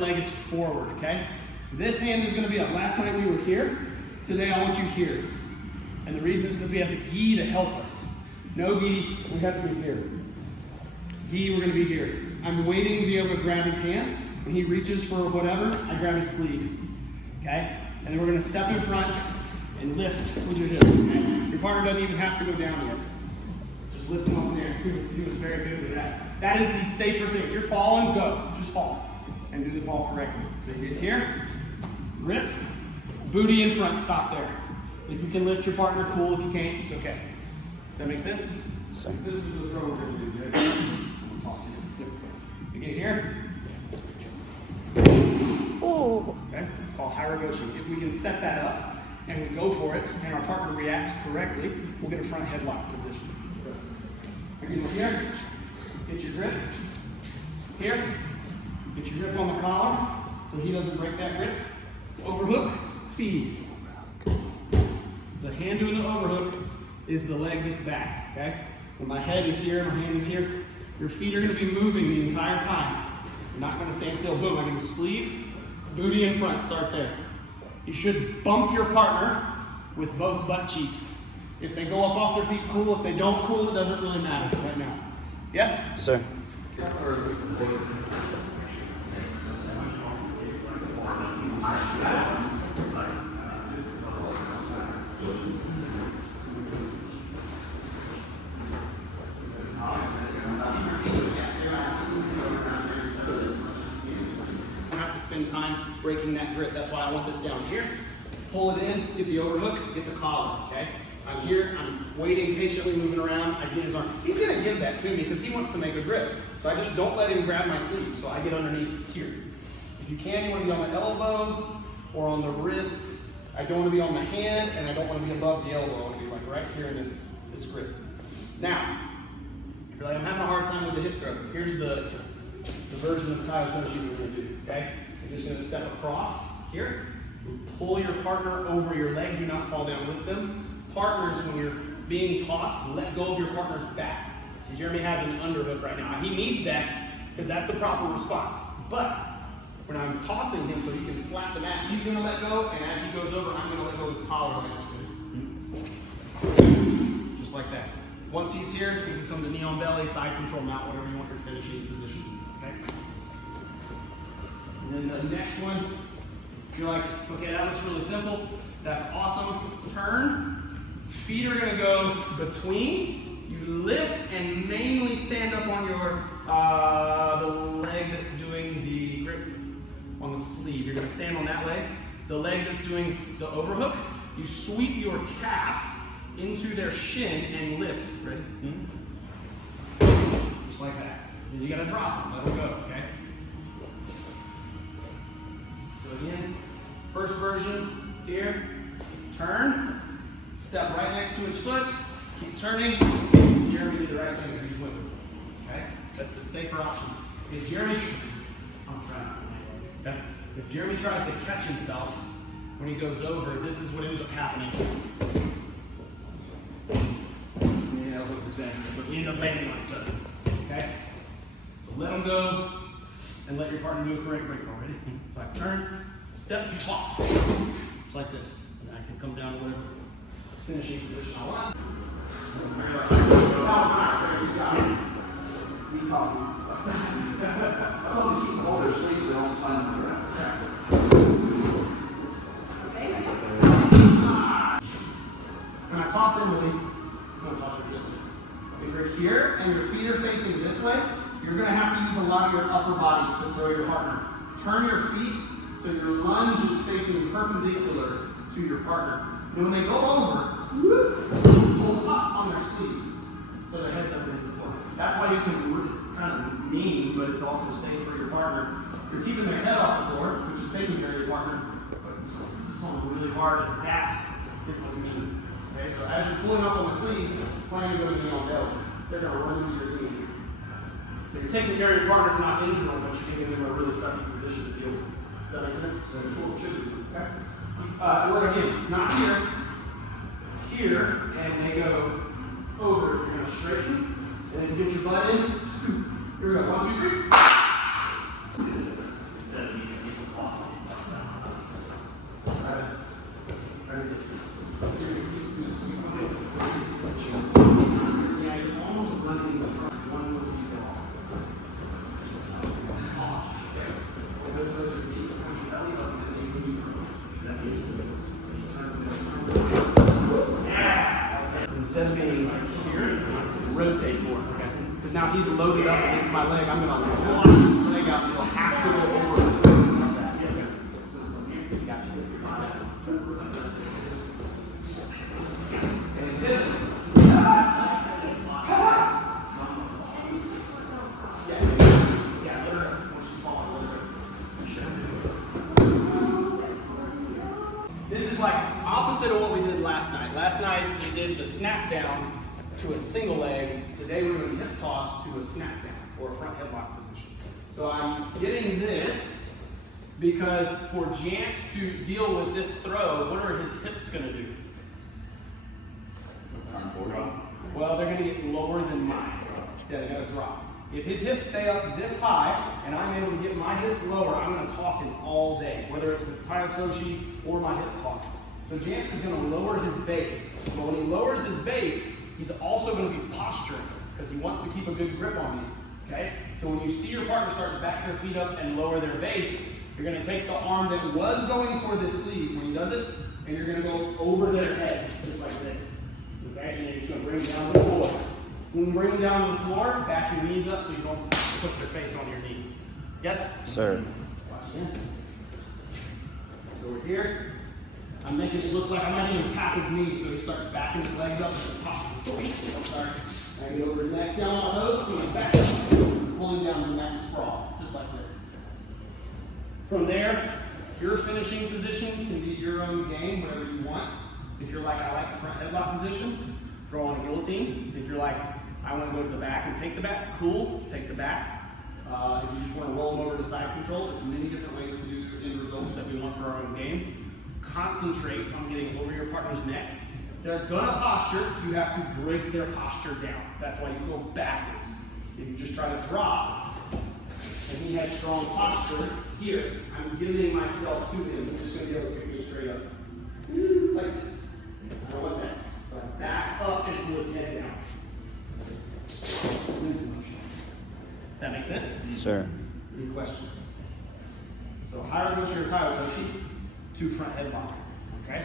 leg is forward, okay? This hand is gonna be up. Last night we were here. Today I want you here. And the reason is because we have the gi to help us. No gi, we have to be here. Gi, we're gonna be here. I'm waiting to be able to grab his hand. When he reaches for whatever, I grab his sleeve, okay? And then we're gonna step in front and lift with your hips, okay? Your partner doesn't even have to go down yet. Just lift him up in the air. He was very good with that. That is the safer thing. If you're falling, go. Just fall. And do the fall correctly. So you get here, grip, booty in front, stop there. If you can lift your partner, cool. If you can't, it's okay. Does that make sense? So. This is the throw we're going to do. Right? I'm tossing it. You get here. Oh. Okay? It's called Haragoshi. If we can set that up and we go for it and our partner reacts correctly, we'll get a front headlock position. So, again, here. Get your grip. Here. Get your grip on the collar so he doesn't break that grip. Overhook, feed. The hand doing the overhook is the leg that's back, okay? When my head is here, my hand is here, your feet are gonna be moving the entire time. You're not gonna stand still. Boom, I'm gonna sleeve, booty in front, start there. You should bump your partner with both butt cheeks. If they go up off their feet, cool. If they don't, cool. It doesn't really matter right now. Yes? Sir. Time breaking that grip. That's why I want this down here. Pull it in, get the overhook, get the collar, okay? I'm here, I'm waiting, patiently moving around, I get his arm. He's gonna give that to me because he wants to make a grip. So I just don't let him grab my sleeve, so I get underneath here. If you can, you wanna be on the elbow or on the wrist. I don't wanna be on the hand and I don't wanna be above the elbow. I wanna be like right here in this grip. Now, if you're like, I'm having a hard time with the hip throw, here's the version of the tie toe shoot we're gonna do, okay? You're just gonna step across here, pull your partner over your leg, do not fall down with them. Partners, when you're being tossed, let go of your partner's back. So Jeremy has an underhook right now. He needs that because that's the proper response. But when I'm tossing him so he can slap the mat, he's gonna let go, and as he goes over, I'm gonna let go of his collar. Just like that. Once he's here, you can come to knee on belly, side control, mount, whatever you want your finishing position. Okay? And then the next one, you're like, okay, that looks really simple. That's awesome. Turn. Feet are gonna go between. You lift and mainly stand up on your the leg that's doing the grip on the sleeve. You're gonna stand on that leg. The leg that's doing the overhook. You sweep your calf into their shin and lift. Ready? Just like that. Then you gotta drop them. Let them go. Okay. So again, first version here, turn, step right next to his foot, keep turning. Jeremy did the right thing there, he's whipping. Okay? That's the safer option. If Jeremy, if Jeremy tries to catch himself when he goes over, this is what ends up happening. But we end up landing on each other. Okay? So let him go and let your partner do a correct break form. Ready? So I turn, step, toss. Just like this. And I can come down to whatever finishing position I want. When I toss in, Willie, I'm going to toss your feet. If you're here and your feet are facing this way, you're going to have to use a lot of your upper body to throw your partner. Turn your feet so your lunge is facing perpendicular to your partner. And when they go over, pull up on their sleeve so their head doesn't hit the floor. That's why you can, it's kind of mean, but it's also safe for your partner. You're keeping their head off the floor, which is taking care of your partner. But this is something really hard, and that is what's mean. Okay, so as you're pulling up on the sleeve, plan to go knee on belly. They're going to run into your knee. So you're taking care of your partner to not injure them, but you're giving them a really sucky position to deal with. Does that make sense? So that's what we should do. Okay? Work again, not here, here, and they go over. You're going to straighten, and then get your butt in, scoop. Here we go. 1, 2, 3. Instead of being here, rotate more. Okay? Because now he's loaded up against my leg. I'm going to lock his leg out. He'll have to go over. This is like opposite of what we did last night. Last night we did the snap down to a single leg. Today we're doing hip toss to a snap down or a front headlock position. So I'm getting this because for Jantz to deal with this throw, what are his hips going to do? Well, they're going to get lower than mine. Yeah, they got to drop. If his hips stay up this high and I'm able to get my hips lower, I'm going to toss him all day, whether it's with Tayotoshi or my hip toss. So Jantz is going to lower his base. But when he lowers his base, he's also going to be posturing because he wants to keep a good grip on me. Okay? So when you see your partner start to back their feet up and lower their base, you're going to take the arm that was going for this sleeve when he does it, and you're going to go over their head, just like this. Okay? And then you're just going to bring them down to the floor. When you bring them down to the floor, back your knees up so you don't put your face on your knee. Yes? Sir. Watch again. So we're here. I'm making it look like I might even tap his knee, so he starts backing his legs up and posture. Sorry. I get over his neck, down on my toes, going back up, pulling down the neck sprawl, just like this. From there, your finishing position can be your own game, whatever you want. If you're like, I like the front headlock position, throw on a guillotine. If you're like, I want to go to the back and take the back, cool, take the back. If you just want to roll them over to side control, there's many different ways to do the end results that we want for our own games. Concentrate on getting over your partner's neck. They're gonna posture, you have to break their posture down. That's why you go backwards. If you just try to drop, and he has strong posture, here, I'm giving myself to him. He's just gonna be able to pick me straight up. Like this. I don't want that. So I back up and pull his head down. Does that make sense? Sir. Any questions? So Hiragoshi or Tayotoshi, 2 front headlock. Okay?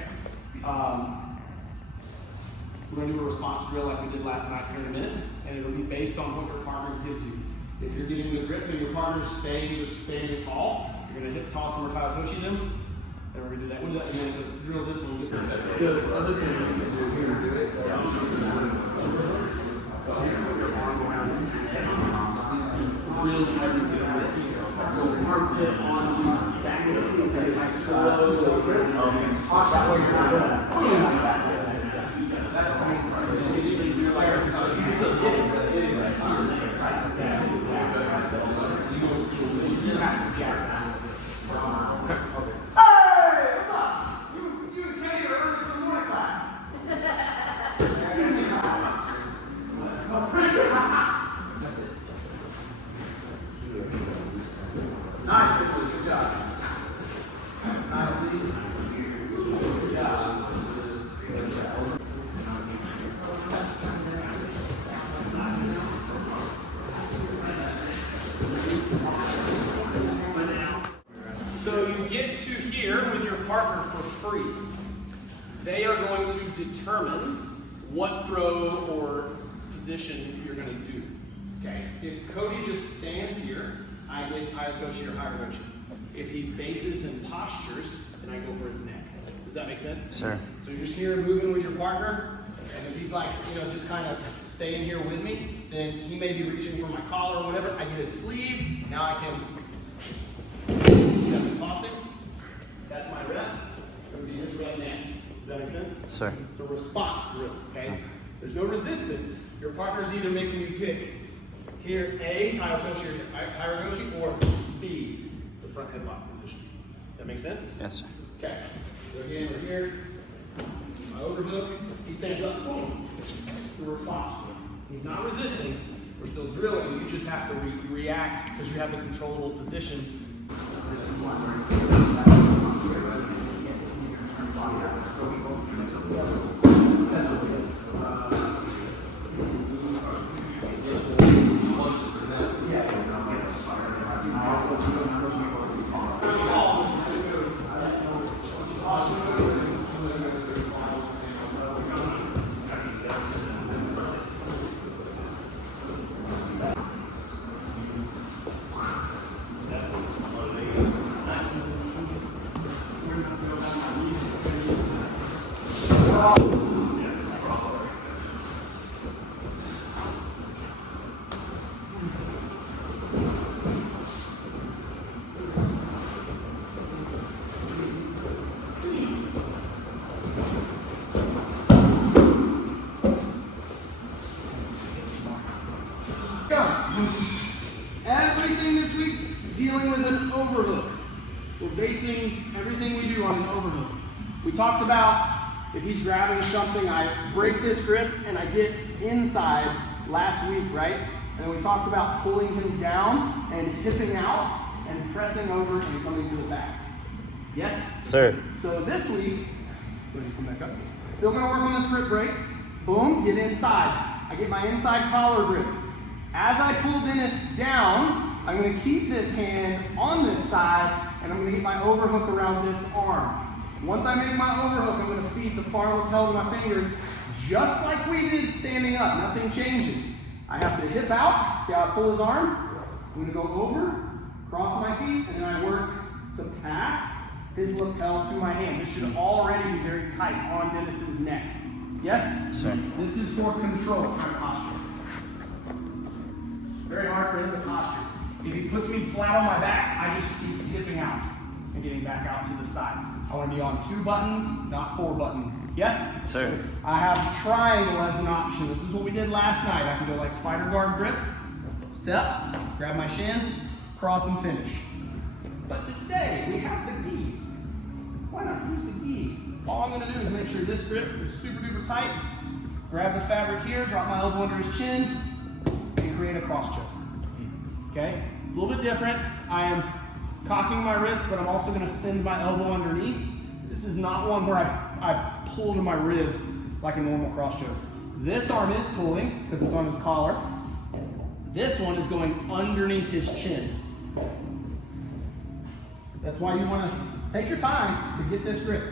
We're going to do a response drill like we did last night here in a minute, and it'll be based on what your partner gives you. If you're getting the grip and your partner's staying tall, you're going to hip toss them or Tayotoshi them. Then we're going to do that. We'll do that, and then we'll drill this and we'll get there. The other thing we can do here, do it. Really heavy grip. So arm pit onto back. Okay, slow grip. That way you're not going to. That's fine. Hey, what's up? You was ready early for the morning class. That's it. Nicely, good job. Nicely. Good job. Good job. So you get to here with your partner for free. They are going to determine what throw or position you're going to do. Okay? If Cody just stands here, I get Tayotoshi or Hiragoshi. If he bases and postures, then I go for his neck. Does that make sense? Sir. So you're just here moving with your partner, and if he's like, just kind of staying here with me, then he may be reaching for my collar or whatever. I get his sleeve. Now I can tossing. That's my rep. It would be his rep next. Does that make sense? Sir. It's a response drill, okay? There's no resistance. Your partner's either making you pick here A, Tayotoshi or Hiragoshi, or B, the front headlock position. Does that make sense? Yes, sir. Okay. So again, we're here. My overhook. He stands up. Boom. The response drill. He's not resisting. We're still drilling. You just have to react because you have the controllable position. everything this week's dealing with an overhook. We're basing everything we do on an overhook. We talked about if he's grabbing something, I break this grip and I get inside last week, right? And we talked about pulling him down and hipping out and pressing over and coming to the back. Yes? Sir. So this week, go ahead and come back up. Still gonna work on this grip break. Boom, get inside. I get my inside collar grip. As I pull Dennis down, I'm gonna keep this hand on this side and I'm gonna get my overhook around this arm. Once I make my overhook, I'm gonna feed the far lapel with my fingers, just like we did standing up, nothing changes. I have to hip out, see how I pull his arm? I'm gonna go over, cross my feet, and then I work to pass his lapel to my hand. This should already be very tight on Dennis's neck. Yes? Sir. This is for control, my posture. It's very hard for him to posture. If he puts me flat on my back, I just keep dipping out and getting back out to the side. I want to be on 2 buttons, not 4 buttons. Yes? Sir. I have triangle as an option. This is what we did last night. I can go like spider guard grip, step, grab my shin, cross and finish. But today, we have the gi. Why not use the gi? All I'm going to do is make sure this grip is super duper tight, grab the fabric here, drop my elbow under his chin, and create a cross choke. Okay? A little bit different. I am cocking my wrist, but I'm also going to send my elbow underneath. This is not one where I pull to my ribs like a normal cross choke. This arm is pulling because it's on his collar. This one is going underneath his chin. That's why you want to take your time to get this grip.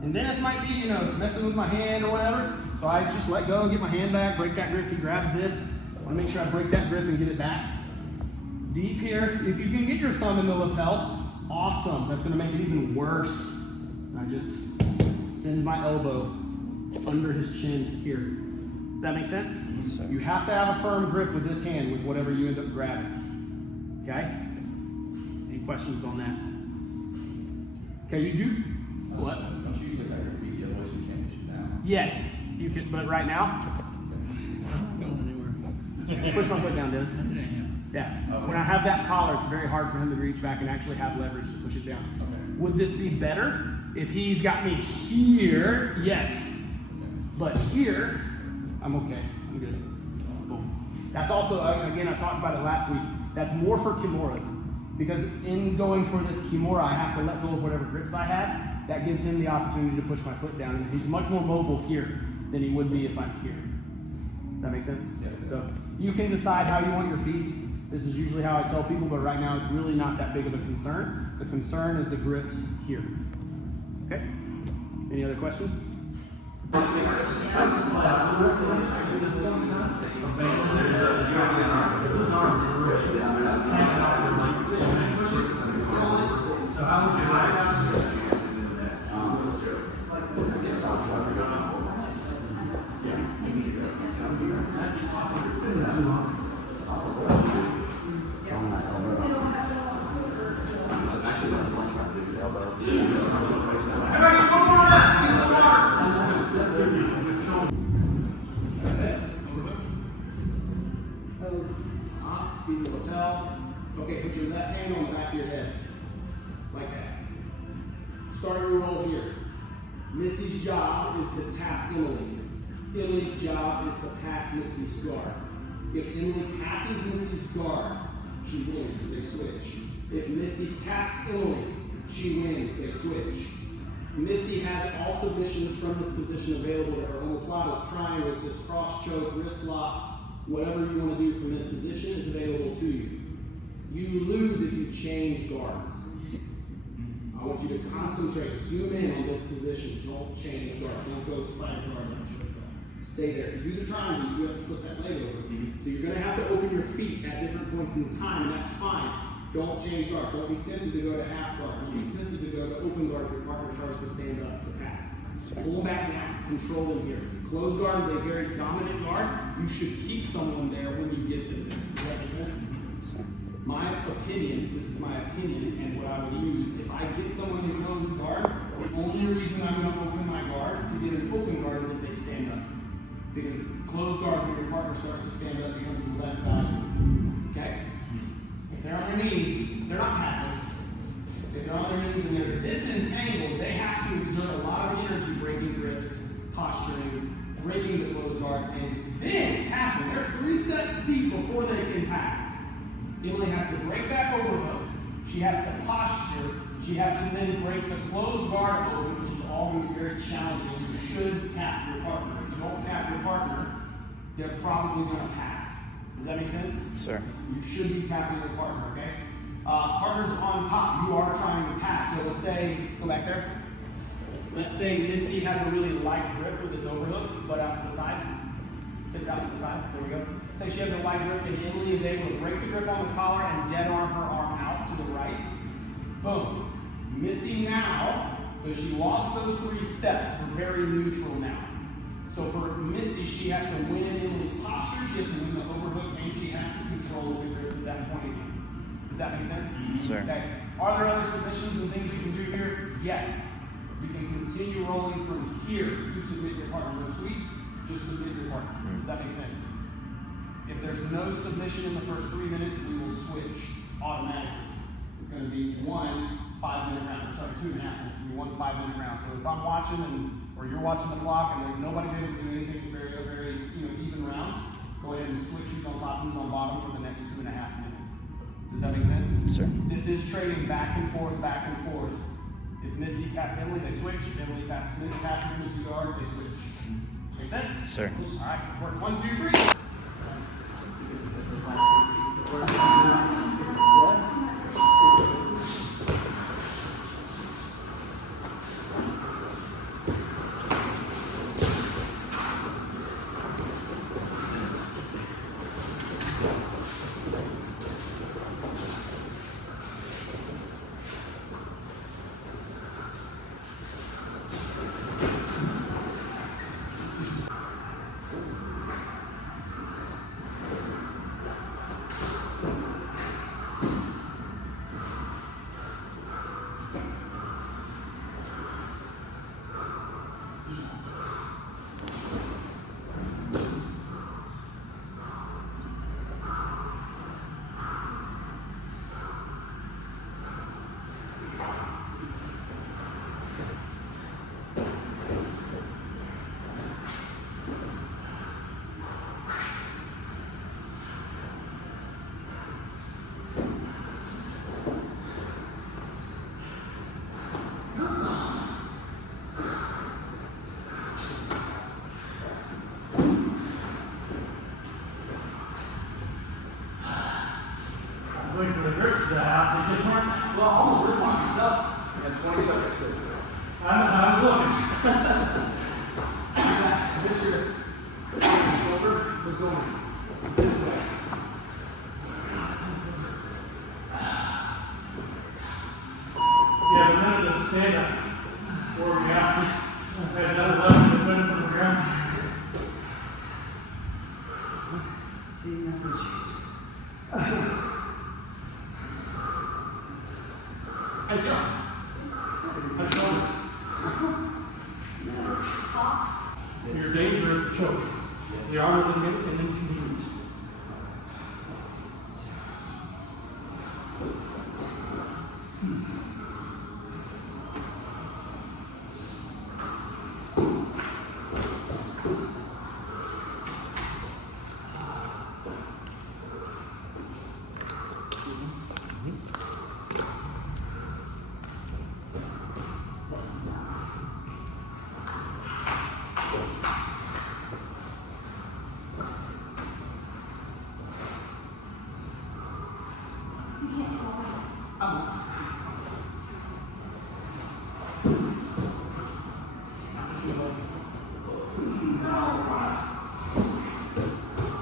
And Dennis might be, messing with my hand or whatever. So I just let go, get my hand back, break that grip. He grabs this. I want to make sure I break that grip and get it back. Deep here. If you can get your thumb in the lapel, awesome. That's going to make it even worse. I just send my elbow under his chin here. Does that make sense? Yes, you have to have a firm grip with this hand with whatever you end up grabbing. Okay? Any questions on that? Okay, you do what? Don't you usually have your feet, otherwise you can't push it down? Yes, you can, but right now, I'm not going anywhere. push my foot down, Dennis. Yeah. When I have that collar, it's very hard for him to reach back and actually have leverage to push it down. Okay. Would this be better if he's got me here? Yes. But here, I'm okay. I'm good. Boom. That's also, again, I talked about it last week. That's more for kimuras. Because in going for this kimura, I have to let go of whatever grips I had. That gives him the opportunity to push my foot down. And he's much more mobile here than he would be if I'm here. That makes sense? Yeah. So you can decide how you want your feet. This is usually how I tell people, but right now it's really not that big of a concern. The concern is the grips here. Okay? Any other questions? So how was your life? Feed the lapel. Okay, put your left hand on the back of your head. Like that. Start your roll here. Misty's job is to tap Emily. Emily's job is to pass Misty's guard. If Emily passes Misty's guard, she wins, they switch. If Misty taps Emily, she wins, they switch. Misty has all submissions from this position available to her. Omoplatas, triangles, this cross choke, wrist locks, whatever you want to do from this position is available to you. You lose if you change guards. I want you to concentrate, zoom in on this position. Don't change guards. Don't go spider guard and choke guard. Stay there. If you do the triangle, you have to slip that leg over. So you're going to have to open your feet at different points in time, and that's fine. Don't change guards. Don't be tempted to go to half guard. Don't be tempted to go to open guard if your partner starts to stand up to pass. Pull back now. Control them here. Closed guard is a very dominant guard. You should keep someone there when you get them there. Does that make sense? My opinion, this is my opinion, and what I would use, if I get someone in closed guard, the only reason I'm going to open my guard to get an open guard is if they stand up. Because closed guard, when your partner starts to stand up, becomes less valuable. Okay? If they're on their knees, they're not passive. If they're on their knees and they're disentangled, they have to exert a lot of energy breaking grips, posturing, breaking the closed guard, and then passing. They're 3 steps deep before they can pass. Emily has to break that overhook. She has to posture. She has to then break the closed guard open, which is all going to be very challenging. You should tap your partner. If you don't tap your partner, they're probably going to pass. Does that make sense? Sure. You should be tapping your partner, okay? Partners on top, you are trying to pass. So let's say, go back there. Let's say Misty has a really light grip with this overhook, but out to the side. Hips out to the side. There we go. Say she has a light grip and Emily is able to break the grip on the collar and dead arm her arm out to the right. Boom. Misty now, because she lost those 3 steps, we're very neutral now. So for Misty, she has to win Emily's posture, she has to win the overhook, and she has to control the grips at that point again. Does that make sense? Sure. Okay. Are there other submissions and things we can do here? Yes. We can continue rolling from here to submit your partner. No sweeps, just submit your partner. Does that make sense? If there's no submission in the first 3 minutes, we will switch automatically. It's going to be 1 5-minute round. Sorry, 2.5 minutes. It'll be 1 5-minute round. So if I'm watching or you're watching the clock and nobody's able to do anything, it's very even round. Go ahead and switch who's on top, who's on bottom for the next 2.5 minutes. Does that make sense? Sure. This is trading back and forth, back and forth. If Misty taps Emily, they switch. If Emily passes Misty guard, they switch. Make sense? Sure. All right, let's work 1, 2, 3. Waiting for the grips to die out. They just weren't. Well, almost wrist lock yourself. You had 20 seconds. I was looking. Your shoulder was going this way. Yeah, but none of the stand up wore me out. As I was left defending from the ground. See, nothing's changed. How you feel? How's it going? Your danger is the choke. The arm is an inconvenience.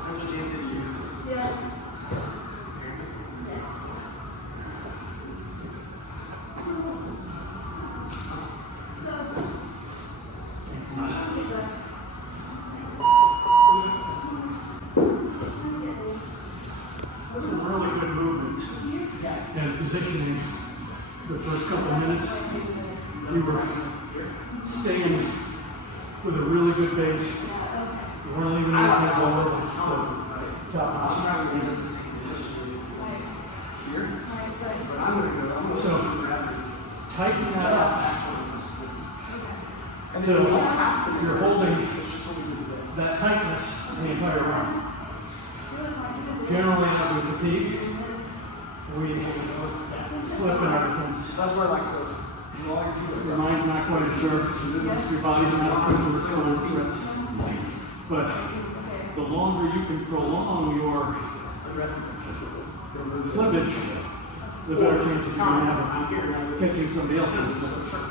That's what James did to you. Yeah. That's some really good movements. And positioning the first couple of minutes. You were staying with a really good base. You weren't leaving anything go over. So, top notch. Here. So tighten that up until you're holding that tightness in the entire arm. Generally, as we fatigue, we slip in our defenses. That's where like so. Your mind's not quite as sharp, your body's not quick to respond to threats. But the longer you can prolong your slippage, the better chance you're going to have of catching somebody else in the slippage.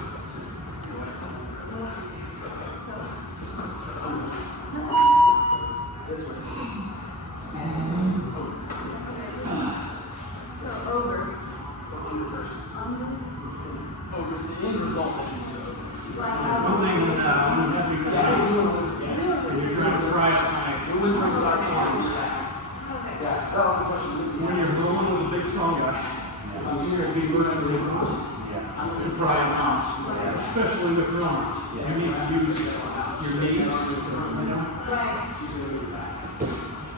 When you're going with a big strong guy, you're going to be virtually impossible to pry an arms, especially with your arms. You need to use your knees.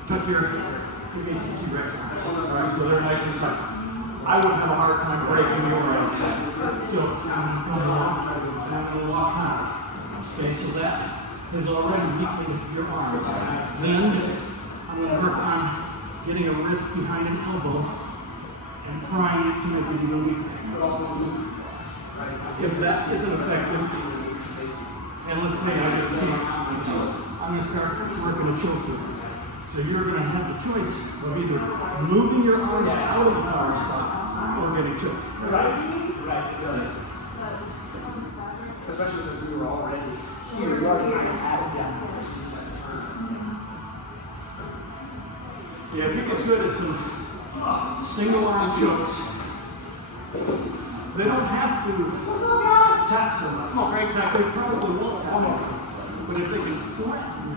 Tuck your knees to T-Rex arms, right? So they're nice and tight. I would have a hard time breaking your arms. So I'm going to walk high. Okay, so that is already weakening your arms. Then I'm going to work on getting a wrist behind an elbow and prying it to make it even weaker. If that isn't effective, and let's say I just can't, I'm going to start working a choke here. So you're going to have the choice of either moving your arms out of the power spot or getting choked. Right, it does. Especially because we were already here. We already kind of had it down there. Yeah, if you get good at some single arm chokes, they don't have to tap so much. Oh, great, they probably won't have to. But if they can flatten,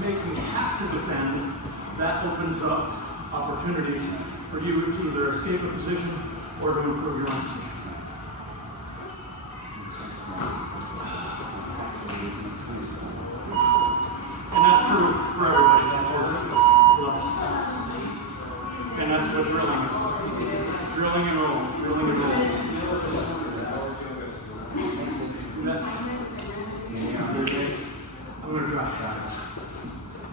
make you have to defend, that opens up opportunities for you to either escape a position or to improve your arm position. And that's true for everybody. And that's what drilling is. Drilling and rolls, drilling and rolls.